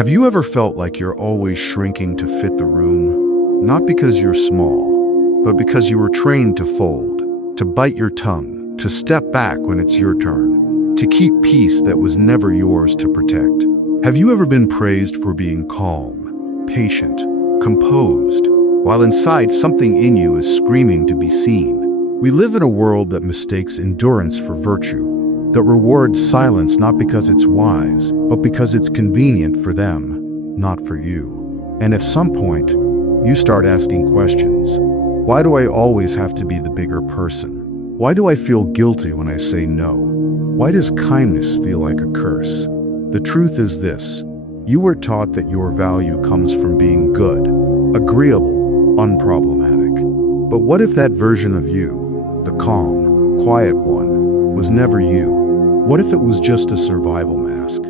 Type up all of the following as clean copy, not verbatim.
Have you ever felt like you're always shrinking to fit the room? Not because you're small, but because you were trained to fold, to bite your tongue, to step back when it's your turn, to keep peace that was never yours to protect. Have you ever been praised for being calm, patient, composed, while inside something in you is screaming to be seen? We live in a world that mistakes endurance for virtue, that rewards silence not because it's wise, but because it's convenient for them, not for you. And at some point, you start asking questions. Why do I always have to be the bigger person? Why do I feel guilty when I say no? Why does kindness feel like a curse? The truth is this: you were taught that your value comes from being good, agreeable, unproblematic. But what if that version of you, the calm, quiet one, was never you? What if it was just a survival mask?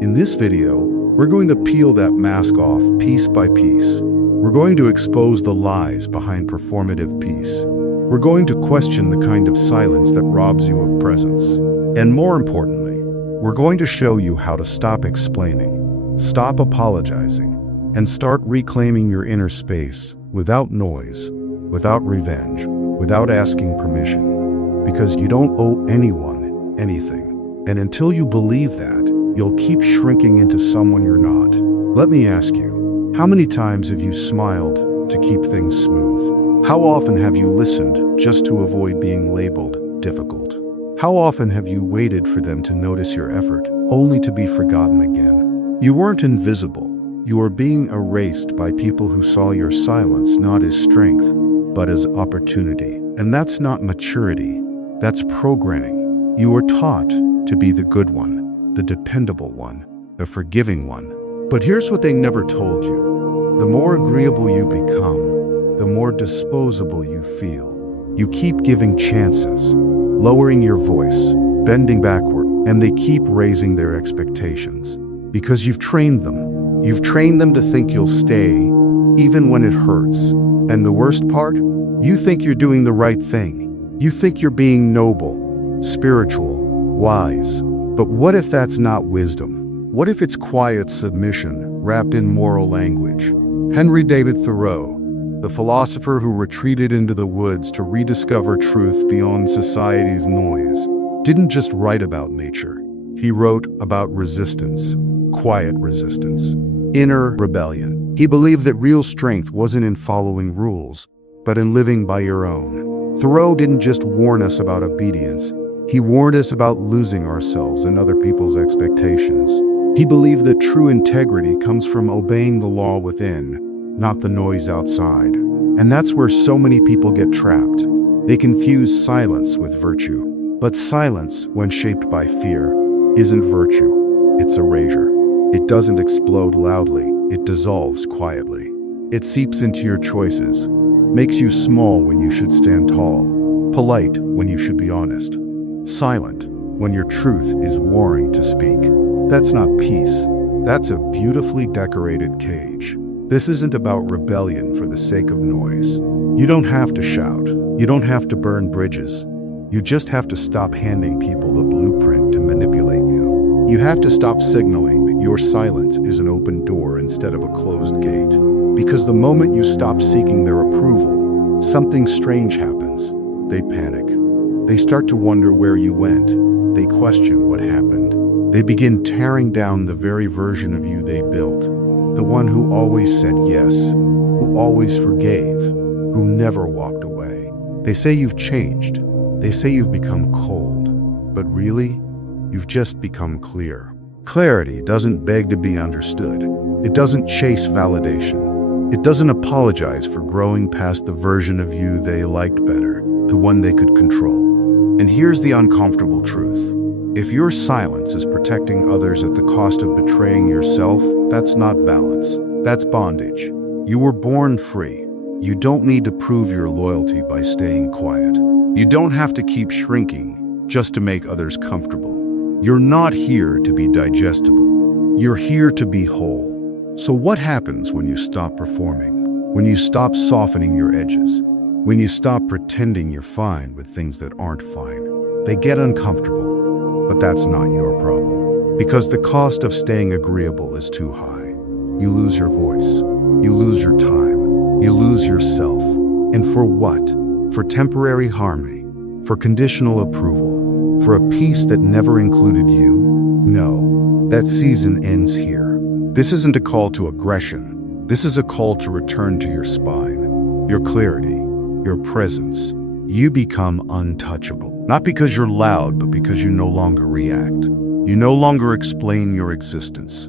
In this video, we're going to peel that mask off piece by piece. We're going to expose the lies behind performative peace. We're going to question the kind of silence that robs you of presence. And more importantly, we're going to show you how to stop explaining, stop apologizing, and start reclaiming your inner space without noise, without revenge, without asking permission. Because you don't owe anyone anything. And until you believe that, you'll keep shrinking into someone you're not. Let me ask you, how many times have you smiled to keep things smooth? How often have you listened just to avoid being labeled difficult? How often have you waited for them to notice your effort, only to be forgotten again? You weren't invisible. You were being erased by people who saw your silence not as strength, but as opportunity. And that's not maturity. That's programming. You were taught to be the good one, the dependable one, the forgiving one. But here's what they never told you. The more agreeable you become, the more disposable you feel. You keep giving chances, lowering your voice, bending backward, and they keep raising their expectations. Because you've trained them. You've trained them to think you'll stay, even when it hurts. And the worst part? You think you're doing the right thing. You think you're being noble, spiritual, wise. But what if that's not wisdom? What if it's quiet submission wrapped in moral language? Henry David Thoreau, the philosopher who retreated into the woods to rediscover truth beyond society's noise, didn't just write about nature. He wrote about resistance, quiet resistance, inner rebellion. He believed that real strength wasn't in following rules, but in living by your own. Thoreau didn't just warn us about obedience. He warned us about losing ourselves and other people's expectations. He believed that true integrity comes from obeying the law within, not the noise outside. And that's where so many people get trapped. They confuse silence with virtue. But silence, when shaped by fear, isn't virtue. It's erasure. It doesn't explode loudly. It dissolves quietly. It seeps into your choices, makes you small when you should stand tall, polite when you should be honest, silent when your truth is warring to speak. That's not peace. That's a beautifully decorated cage. This isn't about rebellion for the sake of noise. You don't have to shout. You don't have to burn bridges. You just have to stop handing people the blueprint to manipulate you. You have to stop signaling that your silence is an open door instead of a closed gate. Because the moment you stop seeking their approval, something strange happens. They panic. They start to wonder where you went. They question what happened. They begin tearing down the very version of you they built. The one who always said yes, who always forgave, who never walked away. They say you've changed. They say you've become cold. But really, you've just become clear. Clarity doesn't beg to be understood. It doesn't chase validation. It doesn't apologize for growing past the version of you they liked better, the one they could control. And here's the uncomfortable truth. If your silence is protecting others at the cost of betraying yourself, that's not balance. That's bondage. You were born free. You don't need to prove your loyalty by staying quiet. You don't have to keep shrinking just to make others comfortable. You're not here to be digestible. You're here to be whole. So what happens when you stop performing? When you stop softening your edges? When you stop pretending you're fine with things that aren't fine? They get uncomfortable, but that's not your problem. Because the cost of staying agreeable is too high. you lose your voice. You lose your time. You lose yourself. And for what? For temporary harmony, for conditional approval, for a peace that never included you? No, that season ends here. This isn't a call to aggression. This is a call to return to your spine, your clarity, your presence. You become untouchable. Not because you're loud, but because you no longer react. You no longer explain your existence.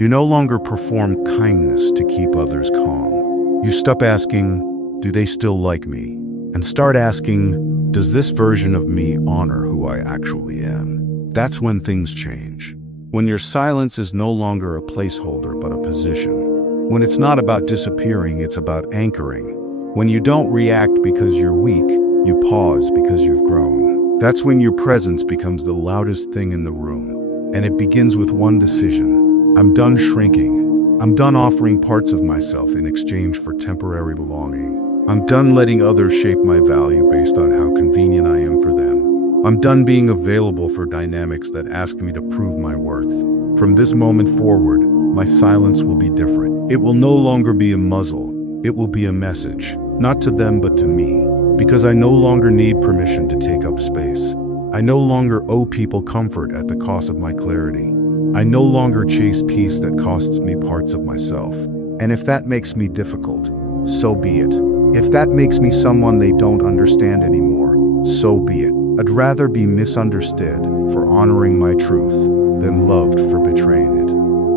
You no longer perform kindness to keep others calm. You stop asking, do they still like me? And start asking, does this version of me honor who I actually am? That's when things change. When your silence is no longer a placeholder, but a position. When it's not about disappearing, it's about anchoring. When you don't react because you're weak, you pause because you've grown. That's when your presence becomes the loudest thing in the room. And it begins with one decision. I'm done shrinking. I'm done offering parts of myself in exchange for temporary belonging. I'm done letting others shape my value based on how convenient I am for them. I'm done being available for dynamics that ask me to prove my worth. From this moment forward, my silence will be different. It will no longer be a muzzle. It will be a message, not to them but to me, because I no longer need permission to take up space. I no longer owe people comfort at the cost of my clarity. I no longer chase peace that costs me parts of myself. And if that makes me difficult, so be it. If that makes me someone they don't understand anymore, so be it. I'd rather be misunderstood for honoring my truth than loved for betraying it.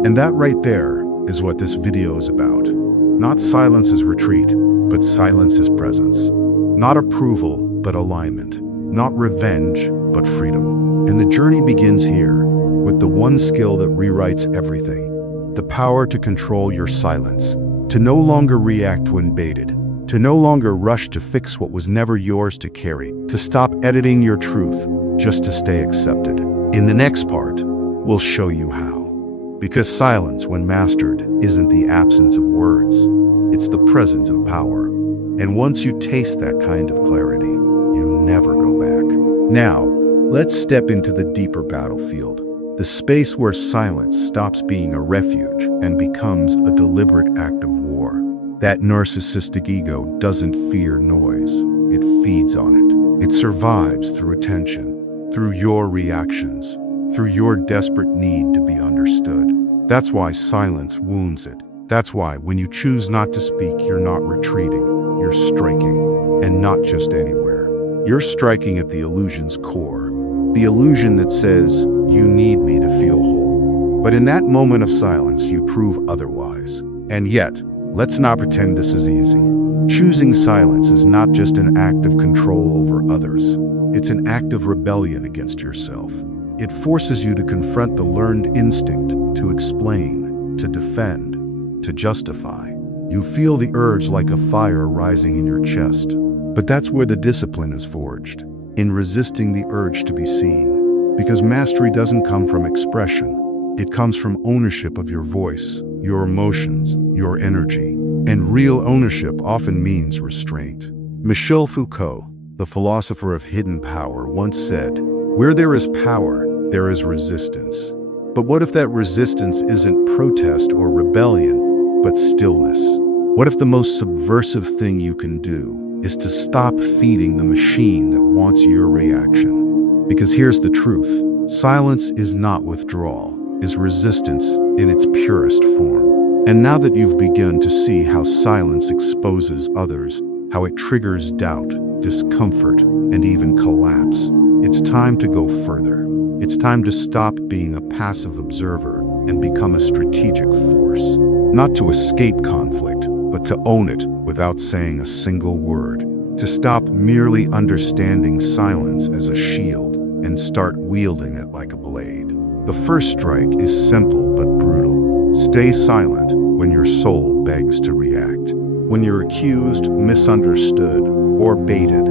And that right there is what this video is about. Not silence as retreat, but silence as presence. Not approval, but alignment. Not revenge, but freedom. And the journey begins here, with the one skill that rewrites everything. The power to control your silence. To no longer react when baited. To no longer rush to fix what was never yours to carry. To stop editing your truth just to stay accepted. In the next part, we'll show you how. Because silence, when mastered, isn't the absence of words. It's the presence of power. And once you taste that kind of clarity, you never go back. Now, let's step into the deeper battlefield. The space where silence stops being a refuge and becomes a deliberate act of war. That narcissistic ego doesn't fear noise. It feeds on it. It survives through attention, through your reactions, through your desperate need to be understood. That's why silence wounds it. That's why when you choose not to speak, you're not retreating, you're striking, and not just anywhere. You're striking at the illusion's core. The illusion that says, you need me to feel whole. But in that moment of silence, you prove otherwise. And yet, let's not pretend this is easy. Choosing silence is not just an act of control over others. It's an act of rebellion against yourself. It forces you to confront the learned instinct to explain, to defend, to justify. You feel the urge like a fire rising in your chest. But that's where the discipline is forged. In resisting the urge to be seen. Because mastery doesn't come from expression. It comes from ownership of your voice, your emotions, your energy. And real ownership often means restraint. Michel Foucault, the philosopher of hidden power, once said, "Where there is power, there is resistance." But what if that resistance isn't protest or rebellion, but stillness? What if the most subversive thing you can do is to stop feeding the machine that wants your reaction? Because here's the truth. Silence is not withdrawal, is resistance in its purest form. And now that you've begun to see how silence exposes others, how it triggers doubt, discomfort, and even collapse, it's time to go further. It's time to stop being a passive observer and become a strategic force. Not to escape conflict, but to own it without saying a single word. To stop merely understanding silence as a shield and start wielding it like a blade. The first strike is simple but brutal. Stay silent when your soul begs to react. When you're accused, misunderstood, or baited,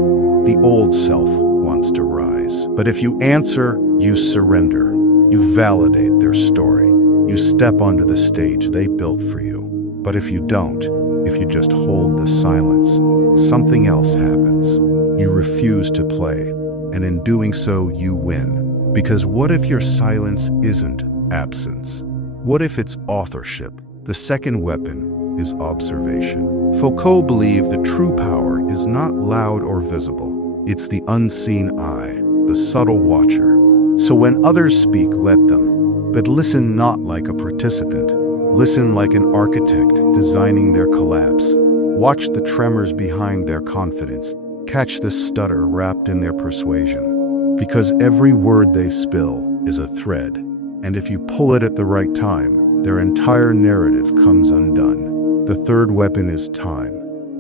the old self wants to rise. But if you answer, you surrender. You validate their story. You step onto the stage they built for you. But if you don't, if you just hold the silence, something else happens. You refuse to play, and in doing so, you win. Because what if your silence isn't absence? What if it's authorship? The second weapon is observation. Foucault believed that true power is not loud or visible. It's the unseen eye, the subtle watcher. So when others speak, let them. But listen not like a participant. Listen like an architect designing their collapse. Watch the tremors behind their confidence. Catch the stutter wrapped in their persuasion. Because every word they spill is a thread. And if you pull it at the right time, their entire narrative comes undone. The third weapon is time.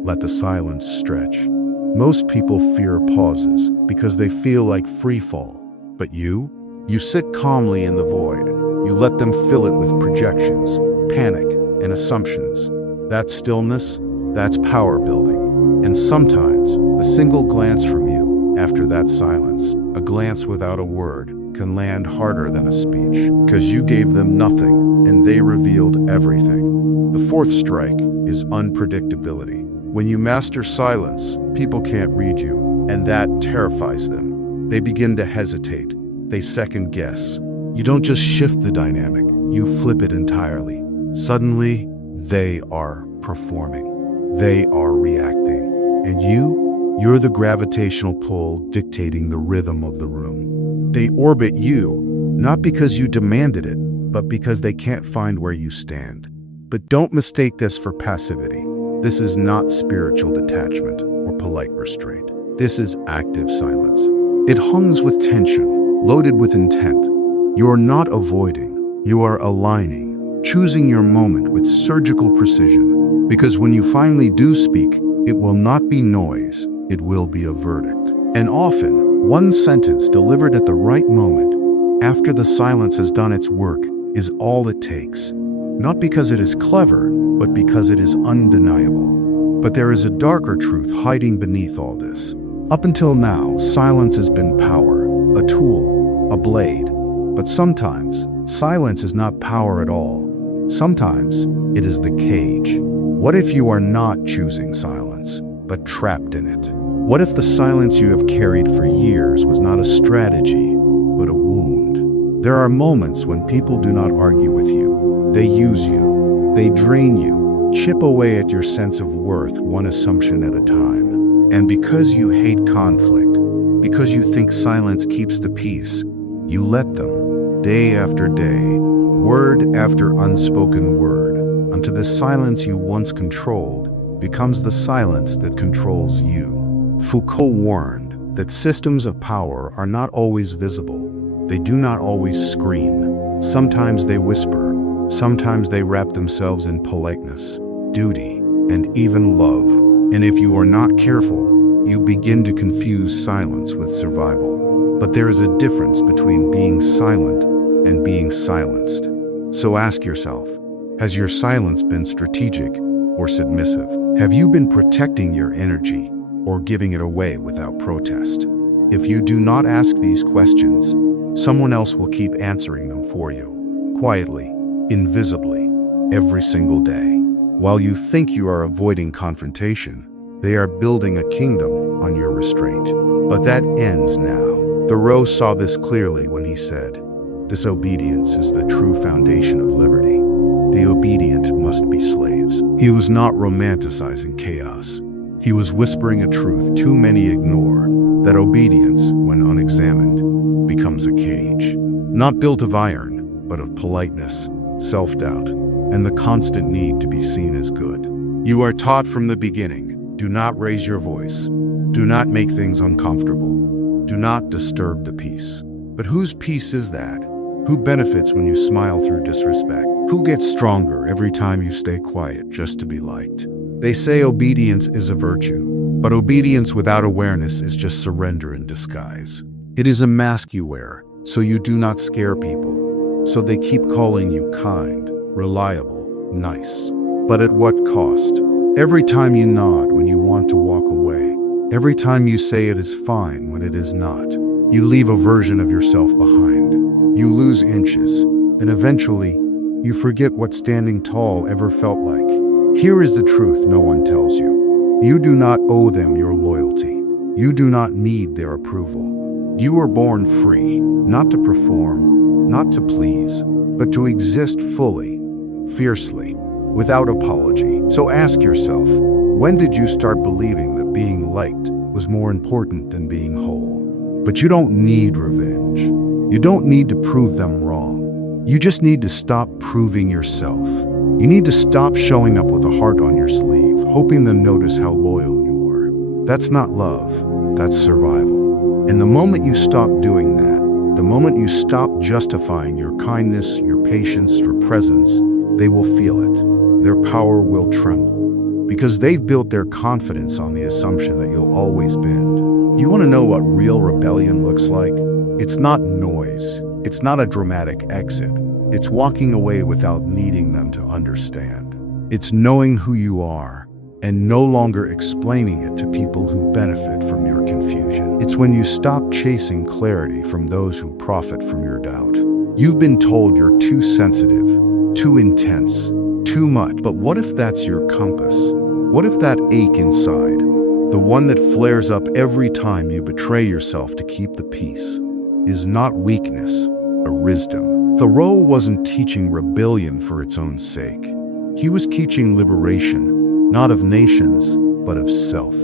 Let the silence stretch. Most people fear pauses because they feel like free fall. But you sit calmly in the void. You let them fill it with projections, panic, and assumptions. That stillness, that's power building. And sometimes, a single glance from you after that silence, a glance without a word, can land harder than a speech. Because you gave them nothing, and they revealed everything. The fourth strike is unpredictability. When you master silence, people can't read you, and that terrifies them. They begin to hesitate. They second guess. You don't just shift the dynamic, you flip it entirely. Suddenly, they are performing. They are reacting. And you're the gravitational pull dictating the rhythm of the room. They orbit you, not because you demanded it, but because they can't find where you stand. But don't mistake this for passivity. This is not spiritual detachment or polite restraint. This is active silence. It hungs with tension, loaded with intent. You are not avoiding, you are aligning, choosing your moment with surgical precision. Because when you finally do speak, it will not be noise, it will be a verdict. And often, one sentence delivered at the right moment, after the silence has done its work, is all it takes. Not because it is clever, but because it is undeniable. But there is a darker truth hiding beneath all this. Up until now, silence has been power, a tool, a blade. But sometimes, silence is not power at all. Sometimes, it is the cage. What if you are not choosing silence, but trapped in it? What if the silence you have carried for years was not a strategy, but a wound? There are moments when people do not argue with you. They use you. They drain you. Chip away at your sense of worth one assumption at a time. And because you hate conflict, because you think silence keeps the peace, you let them, day after day, word after unspoken word, until the silence you once controlled becomes the silence that controls you. Foucault warned that systems of power are not always visible. They do not always scream. Sometimes they whisper. Sometimes they wrap themselves in politeness, duty, and even love. And if you are not careful, you begin to confuse silence with survival. But there is a difference between being silent and being silenced. So ask yourself, has your silence been strategic or submissive? Have you been protecting your energy or giving it away without protest? If you do not ask these questions, someone else will keep answering them for you, quietly, invisibly, every single day. While you think you are avoiding confrontation, they are building a kingdom on your restraint. But that ends now. Thoreau saw this clearly when he said, "Disobedience is the true foundation of liberty. The obedient must be slaves." He was not romanticizing chaos. He was whispering a truth too many ignore, that obedience, when unexamined, becomes a cage. Not built of iron, but of politeness, self-doubt, and the constant need to be seen as good. You are taught from the beginning, do not raise your voice. Do not make things uncomfortable. Do not disturb the peace. But whose peace is that? Who benefits when you smile through disrespect? Who gets stronger every time you stay quiet just to be liked? They say obedience is a virtue, but obedience without awareness is just surrender in disguise. It is a mask you wear, so you do not scare people. So they keep calling you kind, reliable, nice. But at what cost? Every time you nod when you want to walk away, every time you say it is fine when it is not, you leave a version of yourself behind. You lose inches, and eventually, you forget what standing tall ever felt like. Here is the truth no one tells you. You do not owe them your loyalty. You do not need their approval. You were born free, not to perform, not to please, but to exist fully, fiercely. without apology. So ask yourself, when did you start believing that being liked was more important than being whole? But you don't need revenge. You don't need to prove them wrong. You just need to stop proving yourself. You need to stop showing up with a heart on your sleeve, hoping them notice how loyal you are. That's not love, that's survival. And the moment you stop doing that, the moment you stop justifying your kindness, your patience, your presence, they will feel it. Their power will tremble. Because they've built their confidence on the assumption that you'll always bend. You want to know what real rebellion looks like? It's not noise. It's not a dramatic exit. It's walking away without needing them to understand. It's knowing who you are and no longer explaining it to people who benefit from your confusion. It's when you stop chasing clarity from those who profit from your doubt. You've been told you're too sensitive, too intense, too much. But what if that's your compass? What if that ache inside, the one that flares up every time you betray yourself to keep the peace, is not weakness, a wisdom? Thoreau wasn't teaching rebellion for its own sake. He was teaching liberation, not of nations, but of self.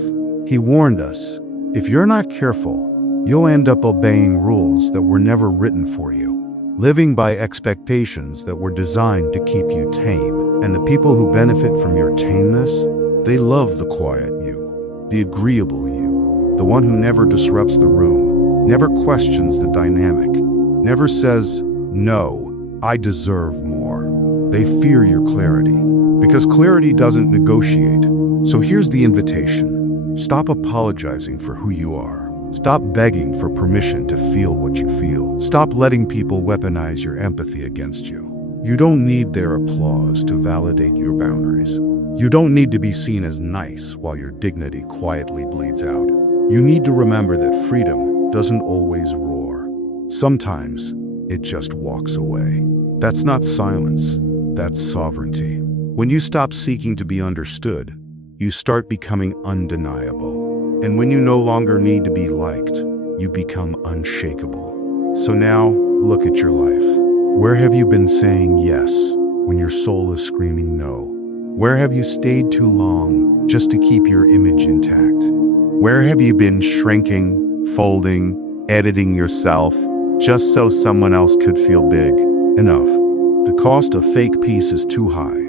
He warned us, if you're not careful, you'll end up obeying rules that were never written for you, living by expectations that were designed to keep you tame. And the people who benefit from your tameness, they love the quiet you, the agreeable you, the one who never disrupts the room, never questions the dynamic, never says, no, I deserve more. They fear your clarity, because clarity doesn't negotiate. So here's the invitation. Stop apologizing for who you are. Stop begging for permission to feel what you feel. Stop letting people weaponize your empathy against you. You don't need their applause to validate your boundaries. You don't need to be seen as nice while your dignity quietly bleeds out. You need to remember that freedom doesn't always roar. Sometimes it just walks away. That's not silence, that's sovereignty. When you stop seeking to be understood, you start becoming undeniable. And when you no longer need to be liked, you become unshakable. So now, look at your life. Where have you been saying yes when your soul is screaming no? Where have you stayed too long just to keep your image intact? Where have you been shrinking, folding, editing yourself just so someone else could feel big? Enough. The cost of fake peace is too high.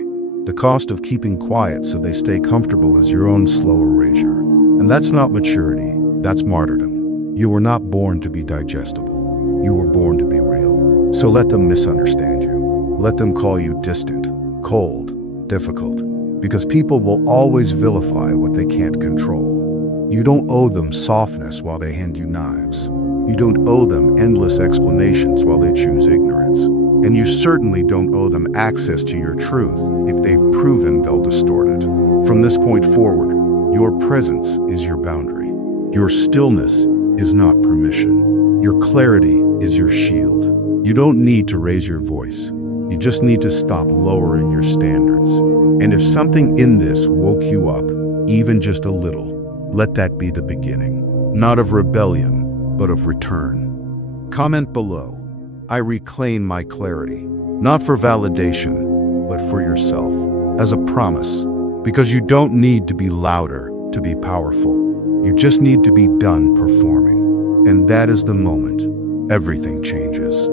The cost of keeping quiet so they stay comfortable is your own slow erasure. And that's not maturity, that's martyrdom. You were not born to be digestible. You were born to be real. So let them misunderstand you. Let them call you distant, cold, difficult, because people will always vilify what they can't control. You don't owe them softness while they hand you knives. You don't owe them endless explanations while they choose ignorance. And you certainly don't owe them access to your truth if they've proven they'll distort it. From this point forward, your presence is your boundary. Your stillness is not permission. Your clarity is your shield. You don't need to raise your voice. You just need to stop lowering your standards. And if something in this woke you up, even just a little, let that be the beginning. Not of rebellion, but of return. Comment below. I reclaim my clarity, not for validation, but for yourself, as a promise, because you don't need to be louder to be powerful. You just need to be done performing. And that is the moment everything changes.